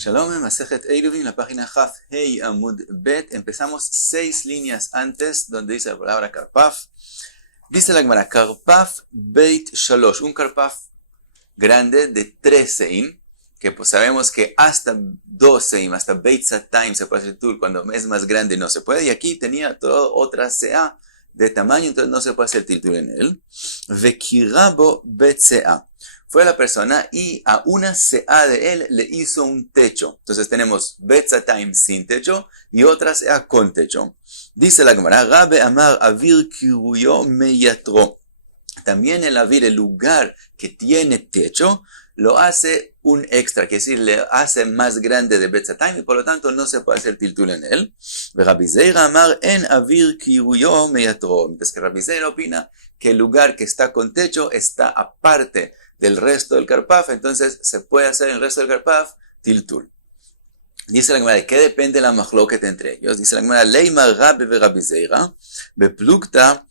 Shalom en Masejet Eruvin, la página Haf Hei Amud Bet. Empezamos 6 líneas antes donde dice la palabra Karpaf. Dice la Gemara, Karpaf Beit Shalosh, un Karpaf grande de 3 seim, que pues sabemos que hasta 2 seim, hasta Beit Satayim se puede hacer tul, cuando es más grande no se puede, y aquí tenía otra sea de tamaño, entonces no se puede hacer tul en él. Vekirabo Bet Sea. Fue la persona y a una sea de él le hizo un techo. Entonces tenemos Bet Satayim sin techo y otra sea con techo. Dice la Gemara, Rabbe Amar Avir Kiruyo Meyatro. También el avir, el lugar que tiene techo, lo hace un extra, que es decir, le hace más grande de Bet Satayim y por lo tanto no se puede hacer tiltul en él. Rabbi Zeira Amar en avir kiruyo meyatro. Mientras que Rabbi Zeira opina que el lugar que está con techo está aparte del resto del Karpaf, entonces se puede hacer en el resto del Karpaf tiltul. Dice la Gemara, ¿de qué depende la machloket entre ellos? Dice la Gemara, Leima Rabbe ve Rabbi Zeira, beplukta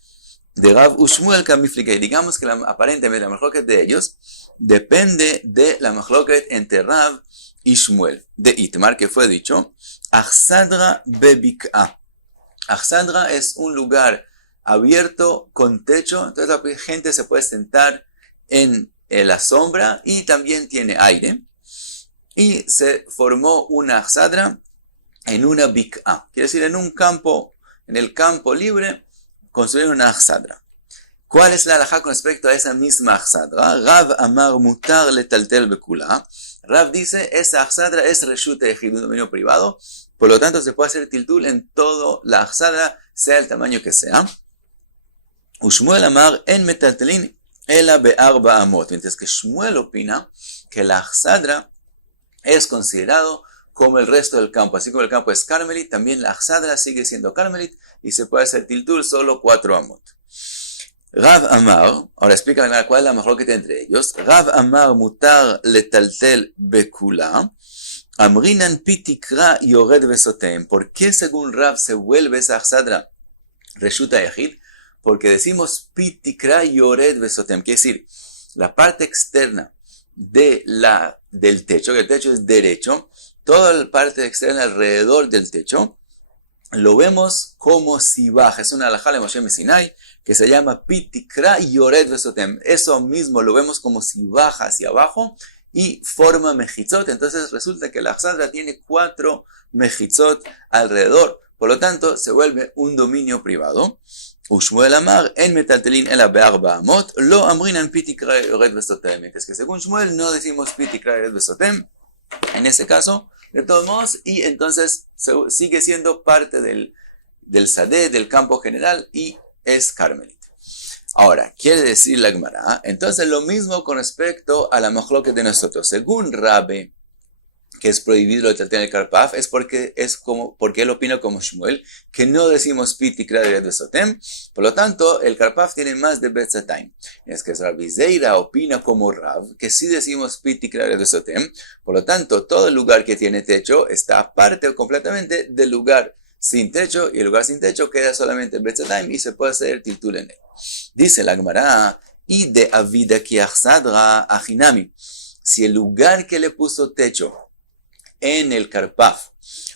de Rav Ushmuel Kamiflikei. Digamos que aparentemente la machloket de ellos depende de la machloket entre Rav y Shmuel. De Itmar, que fue dicho, Achsadra bebik'a. Achsadra es un lugar abierto con techo, entonces la gente se puede sentar en la sombra y también tiene aire. Y se formó una achsadra en una bik'a. Quiere decir, en un campo, en el campo libre, construyeron una achsadra. ¿Cuál es la halajá con respecto a esa misma achsadra? Rav Amar Mutar letaltel bekula. Rav dice, esa achsadra es reshut ejid, un dominio privado, por lo tanto se puede hacer tiltul en todo la achsadra, sea el tamaño que sea. Ushmuel Amar en metaltelin ela be'arba amot. Mientras que Shmuel opina que la achsadra es considerado como el resto del campo. Así como el campo es Carmelit, también la achsadra sigue siendo Carmelit y se puede hacer tiltul solo 4 amot. Rav Amar, ahora explica cuál es la machloket entre ellos. Rav Amar mutar letaltel bekula. Amrinan pitikra yored vesotem. ¿Por qué según Rav se vuelve esa achsadra reshuta yachid? Porque decimos pitikra yored vesotem, quiere decir, la parte externa del techo, que el techo es derecho, toda la parte externa alrededor del techo, lo vemos como si baja. Es una halajá de Moshe Sinai que se llama pitikra yored vesotem. Eso mismo lo vemos como si baja hacia abajo y forma mejitzot. Entonces resulta que la achsadra tiene 4 mejitzot alrededor. Por lo tanto, se vuelve un dominio privado. Ushmuel Amar en metaltelin ela be'arba amot lo amrinan pitikra yored vesotem. Es que según Shmuel no decimos pitikra yored vesotem en ese caso, de todos modos, y entonces sigue siendo parte del sadeh, del campo general, y es Carmelit. Ahora, quiere decir la Gemara, entonces lo mismo con respecto a la machloket de nosotros. Según Rabbe, que es prohibido el el Karpaf, es porque él opina como Shmuel, que no decimos pitikra yored vesotem, por lo tanto, el Karpaf tiene más de Bet Satayim. Es que Rabbi Zeira opina como Rav, que sí decimos pitikra yored vesotem, por lo tanto, todo el lugar que tiene techo está aparte completamente del lugar sin techo, y el lugar sin techo queda solamente Bet Satayim y se puede hacer tiltul en él. Dice la Gemara, y de avida ki achsadra achinami. Si el lugar que le puso techo en el Karpaf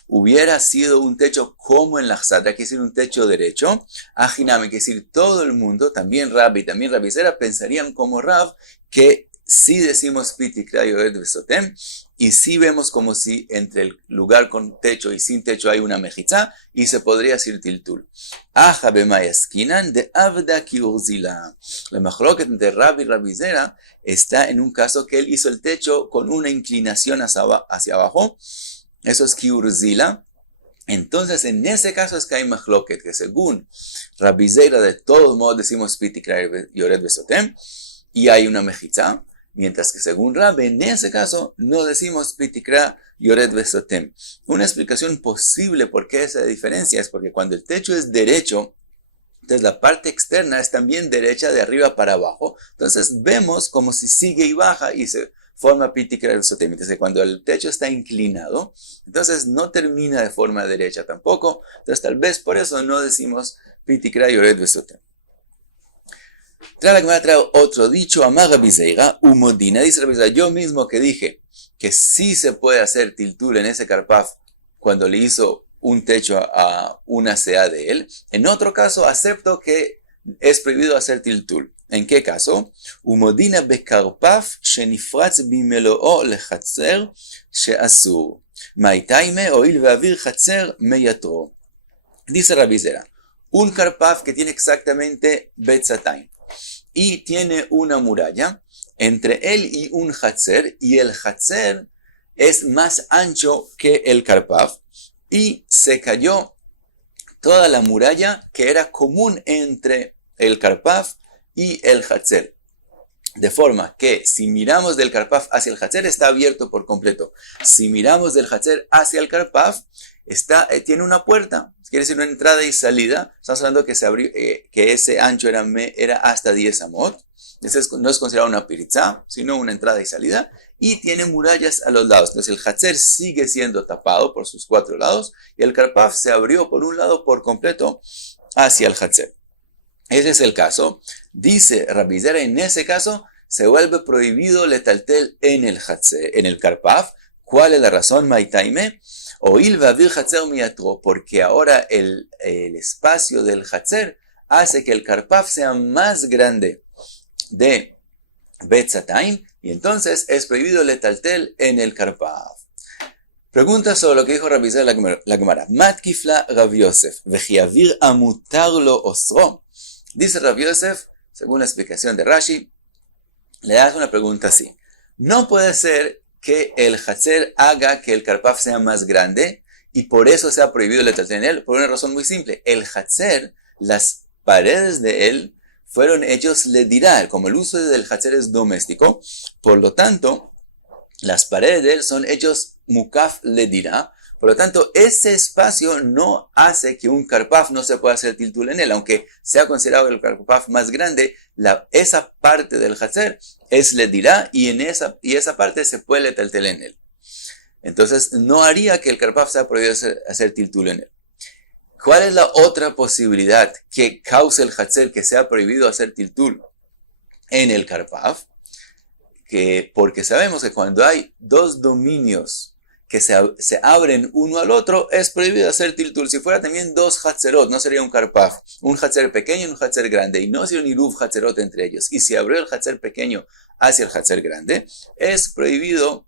hubiera sido un techo como en la achsadra, que es decir, un techo derecho, ajiname, que es decir, todo el mundo, también Rabbi y también Rabbi Zera, pensarían como Rav que sí decimos pitikra yored vesotem, y sí vemos como si entre el lugar con techo y sin techo hay una mejitza, y se podría decir tiltul. Aja bemayaskinan de avda kiurzila. La machloket entre Rabbi y Rabbi Zera está en un caso que él hizo el techo con una inclinación hacia abajo. Eso es kiurzila. Entonces, en ese caso es que hay machloket, que según Rabbi Zera, de todos modos decimos pitikra yored vesotem, y hay una mejitza. Mientras que según Rabbe, en ese caso, no decimos pitikra yored vesotem. Una explicación posible por qué esa diferencia es porque cuando el techo es derecho, entonces la parte externa es también derecha de arriba para abajo. Entonces vemos como si sigue y baja y se forma pitikra yored vesotem. Mientras que cuando el techo está inclinado, entonces no termina de forma derecha tampoco. Entonces tal vez por eso no decimos pitikra yored vesotem. Trae otro dicho, Amar Rabbi Zeira, Umodina, dice Rabbi Zeira, yo mismo que dije que sí se puede hacer tiltul en ese karpaf cuando le hizo un techo a una sea de él. En otro caso, acepto que es prohibido hacer tiltul. ¿En qué caso? Umodina bekarpaf shenifratz bimeloo lechatzer she'asur. Maitaime oil ve'avir chatzer meyatro. Dice Rabbi Zera, un karpaf que tiene exactamente betzatayim y tiene una muralla entre él y un hatzer, y el hatzer es más ancho que el karpaf, y se cayó toda la muralla que era común entre el karpaf y el hatzer. De forma que si miramos del karpaf hacia el hatzer está abierto por completo. Si miramos del hatzer hacia el karpaf, tiene una puerta, quiere decir una entrada y salida. Estamos hablando que, que ese ancho era hasta 10 amot. No es considerado una pirizá, sino una entrada y salida. Y tiene murallas a los lados. Entonces el hatzer sigue siendo tapado por sus 4 lados. Y el karpaf se abrió por un lado por completo hacia el hatzer. Ese es el caso. Dice Rabbi Zera, en ese caso se vuelve prohibido letaltel en el hatzer, en el karpaf. ¿Cuál es la razón? Maitaime. Oil vavir hatzer miyatro, porque ahora el espacio del hatzer hace que el karpaf sea más grande de betzatayim, y entonces es prohibido letaltel en el karpaf. Pregunta sobre lo que dijo Rabbi Zera la Gemara. Matkifla Rabbi Yosef, vejiavir amutarlo osro. Dice Rabbi Yosef, según la explicación de Rashi, le hace una pregunta así. No puede ser que el hatzer haga que el karpaf sea más grande y por eso sea prohibido letaltel en él, por una razón muy simple. El hatzer, las paredes de él fueron hechos ledirá, como el uso del hatzer es doméstico, por lo tanto, las paredes de él son hechos mukaf ledirá. Por lo tanto, ese espacio no hace que un karpaf no se pueda hacer tiltul en él, aunque sea considerado el karpaf más grande, esa parte del hatzer es ledirá y esa parte se puede letaltel en él. Entonces, no haría que el karpaf sea prohibido hacer tiltul en él. ¿Cuál es la otra posibilidad que cause el hatzer que sea prohibido hacer tiltul en el karpaf? Porque sabemos que cuando hay dos dominios que se abren uno al otro, es prohibido hacer tiltul. Si fuera también dos hatzerot, no sería un karpaf. Un hatzer pequeño y un hatzer grande. Y no sería un iruv hatzerot entre ellos. Y si abrió el hatzer pequeño hacia el hatzer grande, es prohibido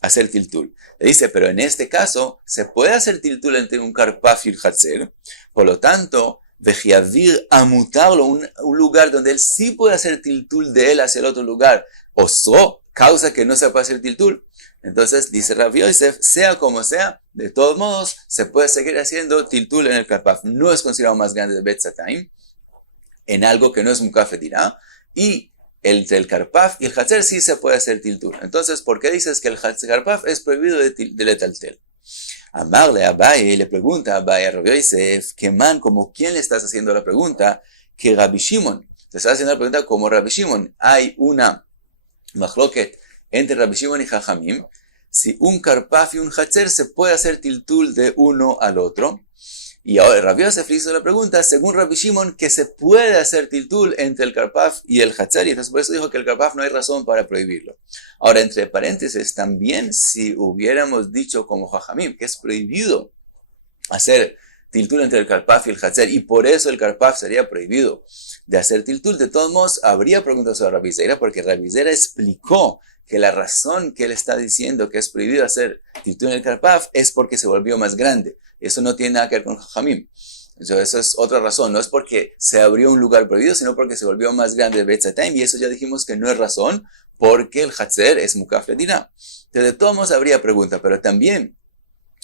hacer tiltul. Le dice, pero en este caso, se puede hacer tiltul entre un karpaf y el hatzer. Por lo tanto, vejiavir amutarlo, un lugar donde él sí puede hacer tiltul de él hacia el otro lugar. Osro, causa que no se puede hacer tiltul. Entonces, dice Rabbi Yosef, sea como sea, de todos modos, se puede seguir haciendo tiltul en el karpaf. No es considerado más grande de betzatayim, en algo que no es mukaf ledirá, y entre el karpaf y el hatzer sí se puede hacer tiltul. Entonces, ¿por qué dices que el karpaf es prohibido de letaltel? Amarle a Abaye, le pregunta a Abaye a Rabbi Yosef, que man, como quién le estás haciendo la pregunta, que Rabbi Shimon. Te estás haciendo la pregunta como Rabbi Shimon. Hay una machloket entre Rabbi Shimon y Jajamim, si un karpaf y un hatzer se puede hacer tiltul de uno al otro. Y ahora Rabbi Yosef hizo la pregunta, según Rabbi Shimon, que se puede hacer tiltul entre el karpaf y el hatzer, y entonces por eso dijo que el karpaf no hay razón para prohibirlo. Ahora, entre paréntesis, también si hubiéramos dicho como Jajamim, que es prohibido hacer tiltul entre el karpaf y el hatzer, y por eso el karpaf sería prohibido de hacer tiltul, de todos modos, habría preguntado sobre Rabbi Zera, porque Rabbi Zera explicó que la razón que él está diciendo que es prohibido hacer tiltul en el karpaf es porque se volvió más grande. Eso no tiene nada que ver con Jajamim. Eso es otra razón. No es porque se abrió un lugar prohibido, sino porque se volvió más grande de betzatayim, y eso ya dijimos que no es razón, porque el hatzer es mukaf ledirá. Entonces, de todos modos habría pregunta, pero también,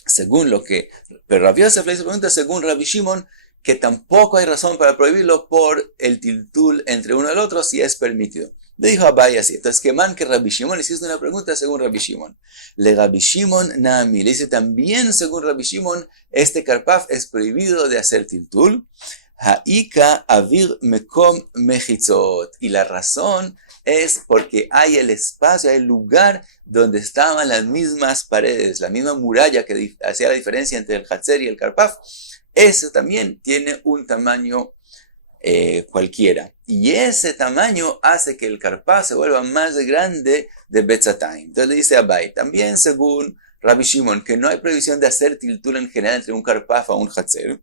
según lo que... Pero Rabbi Yosef le hizo pregunta según Rabbi Shimon, que tampoco hay razón para prohibirlo por el tiltul entre uno y el otro si es permitido. Le dijo a Abaye así. Entonces, que man que Rabbi Shimon, le hiciste una pregunta según Rabbi Shimon. Le Rabbi Shimon Nami. Le dice también según Rabbi Shimon, este karpaf es prohibido de hacer tiltul. Ha'ika avir mekom mechitzot. Y la razón es porque hay el espacio, hay el lugar donde estaban las mismas paredes, la misma muralla que hacía la diferencia entre el hatzer y el karpaf. Eso también tiene un tamaño cualquiera. Y ese tamaño hace que el karpaf se vuelva más grande de Betzatayim. Entonces le dice a Abai, también según Rabbi Shimon, que no hay prohibición de hacer tiltul en general entre un karpaf a un hatzer.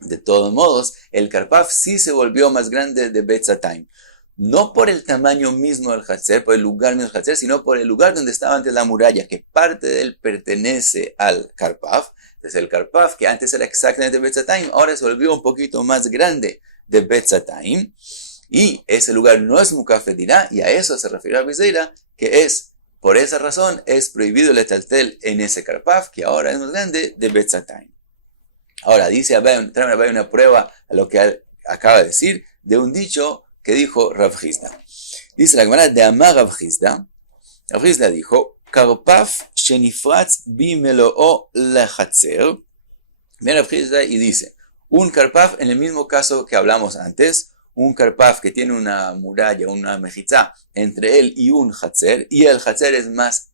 De todos modos, el karpaf sí se volvió más grande de Betzatayim. No por el tamaño mismo del hatzer, por el lugar mismo del hatzer, sino por el lugar donde estaba antes la muralla, que parte de él pertenece al karpaf. Entonces el karpaf, que antes era exactamente Betzatayim, ahora se volvió un poquito más grande de Betzatayim. Y ese lugar no es mukaf ledirá, y a eso se refiere a Bizeira, que es, por esa razón, es prohibido el etaltel en ese karpaf, que ahora es más grande de Betzatayim. Ahora, dice Abai, trae Abai una prueba a lo que acaba de decir, de un dicho que dijo Rav Hizda. Dice la Gemara de Amar Rav Hizda. Rav Hizda dijo, Karpaf shenifratz bimeloo lechatzer. Mira Rav Hizda y dice, un karpaf en el mismo caso que hablamos antes, un karpaf que tiene una muralla, una mejizá entre él y un hatzer, y el hatzer es más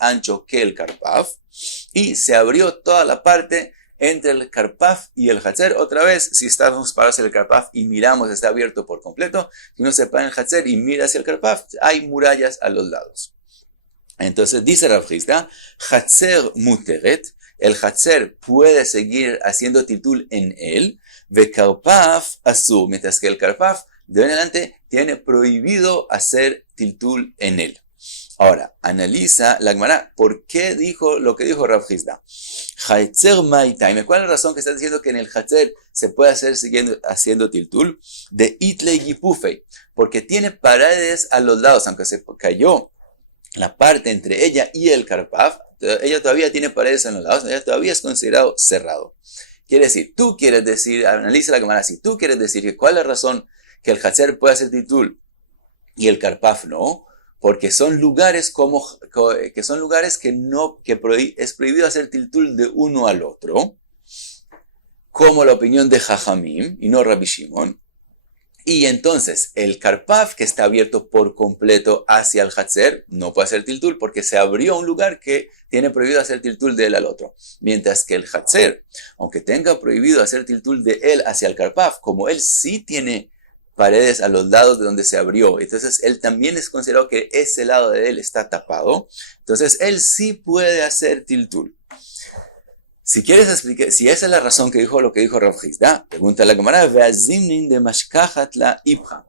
ancho que el karpaf, y se abrió toda la parte entre el karpaf y el hatzer. Otra vez, si estamos parados en el karpaf y miramos, está abierto por completo. Si uno se para en el hatzer y mira hacia el karpaf, hay murallas a los lados. Entonces dice Rav Hizda, hatzer muteret, el hatzer puede seguir haciendo tiltul en él, ve karpaf asur, mientras que el karpaf de en adelante tiene prohibido hacer tiltul en él. Ahora, analiza la Gemara, ¿por qué dijo lo que dijo Rav Hizda? Hatzer maitai, ¿cuál es la razón que está diciendo que en el hatzer se puede hacer haciendo tiltul? De itle gipufei, porque tiene paredes a los lados, aunque se cayó la parte entre ella y el karpaf, ella todavía tiene paredes en los lados, ella todavía es considerado cerrado. Quiere decir, tú quieres decir, analiza la Gemara, si tú quieres decir que cuál es la razón que el hatzer puede hacer tiltul y el karpaf no, porque son lugares es prohibido hacer tiltul de uno al otro, como la opinión de Jajamim y no Rabbi Shimon. Y entonces el karpaf que está abierto por completo hacia el hatzer no puede hacer tiltul porque se abrió un lugar que tiene prohibido hacer tiltul de él al otro. Mientras que el hatzer, aunque tenga prohibido hacer tiltul de él hacia el karpaf, como él sí tiene paredes a los lados de donde se abrió, entonces él también es considerado que ese lado de él está tapado, entonces él sí puede hacer tiltul. Si quieres explicar, si esa es la razón que dijo lo que dijo Rav Hizda, pregunta la Gemara, ve'azimnin de mashkachat la ibha.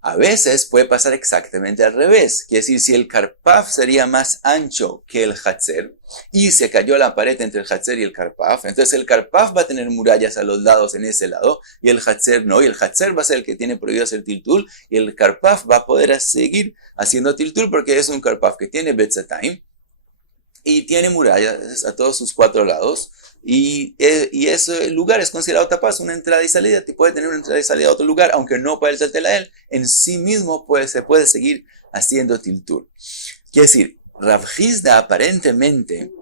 A veces puede pasar exactamente al revés, quiere decir, si el karpaf sería más ancho que el hatzer y se cayó la pared entre el hatzer y el karpaf, entonces el karpaf va a tener murallas a los lados en ese lado y el hatzer no, y el hatzer va a ser el que tiene prohibido hacer tiltul y el karpaf va a poder seguir haciendo tiltul porque es un karpaf que tiene betzatayim y tiene murallas a todos sus cuatro lados. Y ese lugar es considerado tapas, una entrada y salida. Te puede tener una entrada y salida a otro lugar, aunque no puede ser a él. En sí mismo se puede seguir haciendo tiltul. Quiere decir, Rav Hizda aparentemente,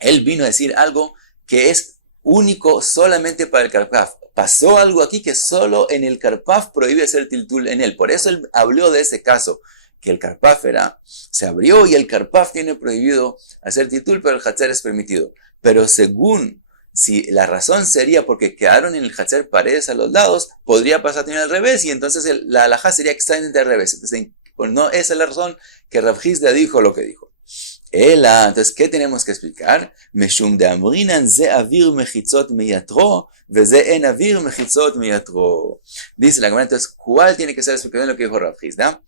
él vino a decir algo que es único solamente para el karpaf. Pasó algo aquí que solo en el karpaf prohíbe hacer tiltul en él. Por eso él habló de ese caso, que el karpaf se abrió y el karpaf tiene prohibido hacer tiltul, pero el hatzer es permitido. Pero según, si la razón sería porque quedaron en el hatzer paredes a los lados, podría pasar también al revés, y entonces la halajá sería exactamente al revés. Entonces, pues no, esa es la razón que Rav Hizda dijo lo que dijo. Entonces, ¿qué tenemos que explicar? Meshum de amrinan ze avir mechitzot meyatro, veze en avir mechitzot meyatro. Dice la Gemara, entonces, ¿cuál tiene que ser la explicación de lo que dijo Rav Hizda?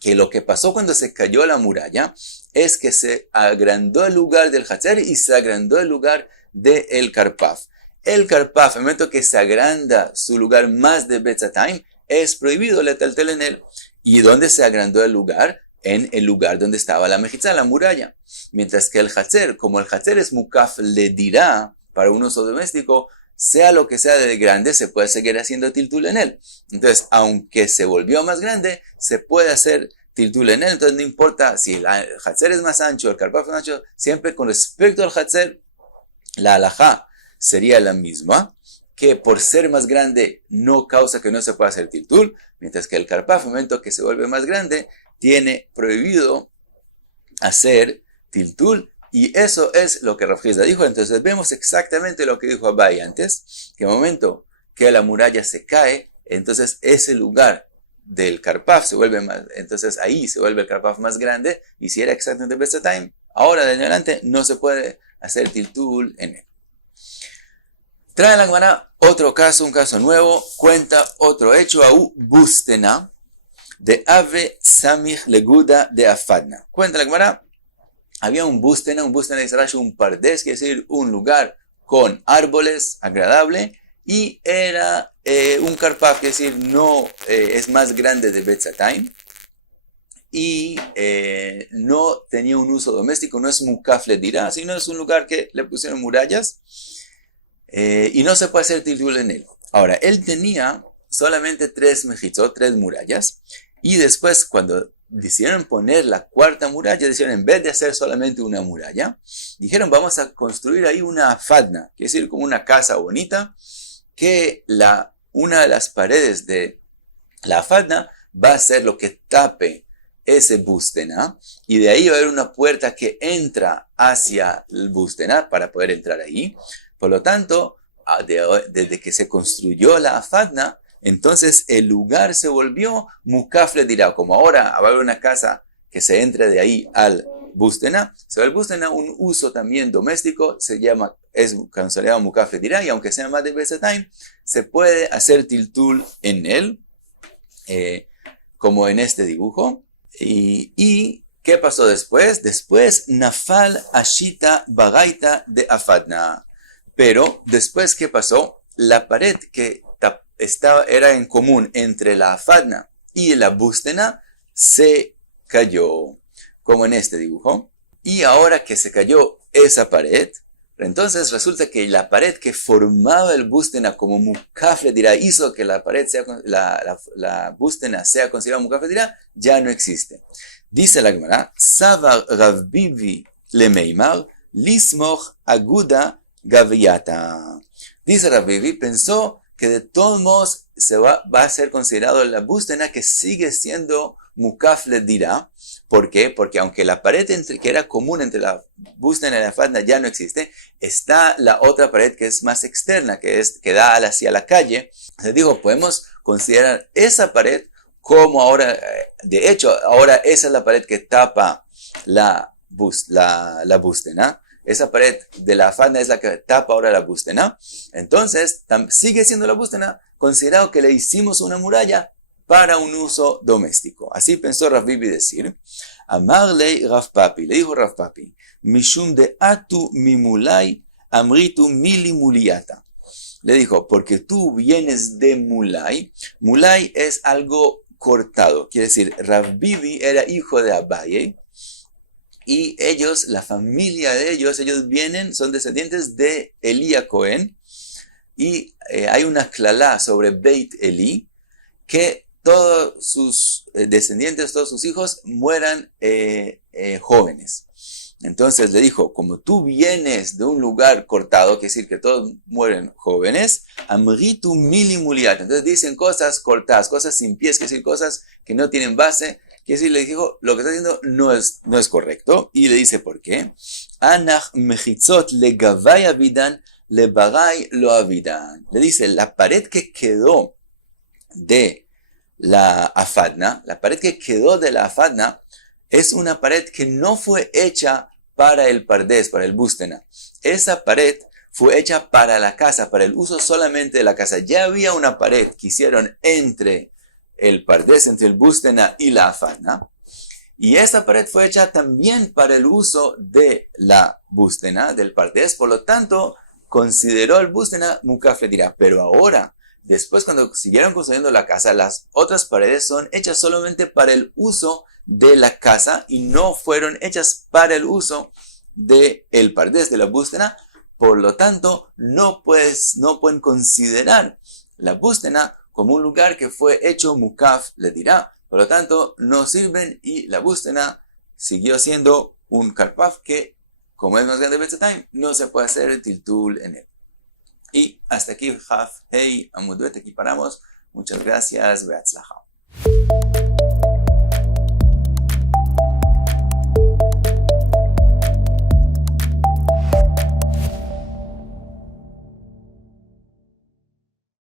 Que lo que pasó cuando se cayó la muralla es que se agrandó el lugar del hatzer y se agrandó el lugar del karpaf. El karpaf, en el momento que se agranda su lugar más de betzatayim, es prohibido el etaltel en él. ¿Y dónde se agrandó el lugar? En el lugar donde estaba la mejizá, la muralla. Mientras que el hatzer, como el hatzer es mukaf ledirá para un uso doméstico, sea lo que sea de grande, se puede seguir haciendo tiltul en él. Entonces, aunque se volvió más grande, se puede hacer tiltul en él. Entonces, no importa si el hatzer es más ancho, el karpaf es más ancho, siempre con respecto al hatzer, la halajá sería la misma, que por ser más grande no causa que no se pueda hacer tiltul, mientras que el karpaf, en el momento que se vuelve más grande, tiene prohibido hacer tiltul. Y eso es lo que Rav Hizda dijo. Entonces vemos exactamente lo que dijo Abai antes, que en el momento que la muralla se cae, entonces ese lugar del Karpaf se vuelve más, entonces ahí se vuelve el Karpaf más grande, y si era exactamente Betzatayim, ahora de adelante no se puede hacer tiltul en él. Trae la Gemara otro caso, un caso nuevo, cuenta otro hecho, Aú Bustena, de Ave Samich Leguda de Afadna. Cuenta la Gemara, había un Bustena de Israel, un pardés, quiere decir un lugar con árboles, agradable, y era un Karpaf, quiere decir no es más grande de Betzatayim, y no tenía un uso doméstico, no es Mukaf le dirá, sino es un lugar que le pusieron murallas, y no se puede hacer tiltul en él. Ahora, él tenía solamente 3 mejitzot, 3 murallas, y después cuando decidieron poner la cuarta muralla, dijeron, en vez de hacer solamente una muralla, dijeron, vamos a construir ahí una fadna, quiere decir como una casa bonita, que una de las paredes de la fadna va a ser lo que tape ese bustena, y de ahí va a haber una puerta que entra hacia el bustena para poder entrar ahí. Por lo tanto, desde que se construyó la fadna, entonces el lugar se volvió Mukaf le dirá, como ahora va a haber una casa que se entre de ahí al bustena, se va el bustena, un uso también doméstico, es considerado Mukaf le dirá, y aunque sea más de Betzatayim, se puede hacer tiltul en él, como en este dibujo. Y ¿qué pasó después? Después, Nafal Ashita Bagaita de Afadna. Pero después, ¿qué pasó? La pared que era en común entre la Afadna y la bustena se cayó, como en este dibujo. Y ahora que se cayó esa pared, entonces resulta que la pared que formaba el bustena como Mukaf le dirá, hizo que la pared sea, la bustena sea considerada Mukaf le dirá, ya no existe. Dice la Gemara, Savar Rav Bibi le Meimar, Lismoch Aguda Gaviata. Dice Rav Bibi, pensó que de todos modos va a ser considerado la bustena que sigue siendo Mukaf le dirá. ¿Por qué? Porque aunque la pared que era común entre la bustena y la fadna ya no existe, está la otra pared que es más externa, que da hacia la calle. Se dijo, podemos considerar esa pared como ahora, de hecho, ahora esa es la pared que tapa la bustena. Esa pared de la fadna es la que tapa ahora la bustena. Entonces, sigue siendo la bustena, considerado que le hicimos una muralla para un uso doméstico. Así pensó Rav Bibi decir. Amarle Rav Papi, le dijo Rav Papi, Mishum de atu mimulai amritu milimuliata. Le dijo, porque tú vienes de Mulay. Mulay es algo cortado. Quiere decir, Rav Bibi era hijo de Abaye. Y ellos, la familia de ellos son descendientes de Elía Cohen. Y hay una clalá sobre Beit Eli, que todos sus descendientes, todos sus hijos, mueran jóvenes. Entonces le dijo, como tú vienes de un lugar cortado, quiere decir que todos mueren jóvenes, amritu milimuliat. Entonces dicen cosas cortadas, cosas sin pies, quiere decir cosas que no tienen base. Quiere decir, le dijo, lo que está diciendo no es correcto. Y le dice, ¿por qué? Anach mechitzot le gavay avidan, le bagay lo avidan. Le dice, la pared que quedó de la afadna, es una pared que no fue hecha para el pardés, para el bustena. Esa pared fue hecha para la casa, para el uso solamente de la casa. Ya había una pared que hicieron entre el pardés, entre el bustena y la afadna. Y esa pared fue hecha también para el uso de la bustena, del pardés. Por lo tanto, consideró el bustena Mukaf le dirá. Pero ahora, después cuando siguieron construyendo la casa, las otras paredes son hechas solamente para el uso de la casa y no fueron hechas para el uso del pardés, de la bustena. Por lo tanto, no pueden considerar la bustena como un lugar que fue hecho Mukaf le dirá. Por lo tanto, no sirven y la bustena siguió siendo un karpaf que, como es más grande de Betzatayim, no se puede hacer el tiltul en él. Y hasta aquí, Haf, Hey, Amud Bet, aquí paramos. Muchas gracias, Beatzlaha.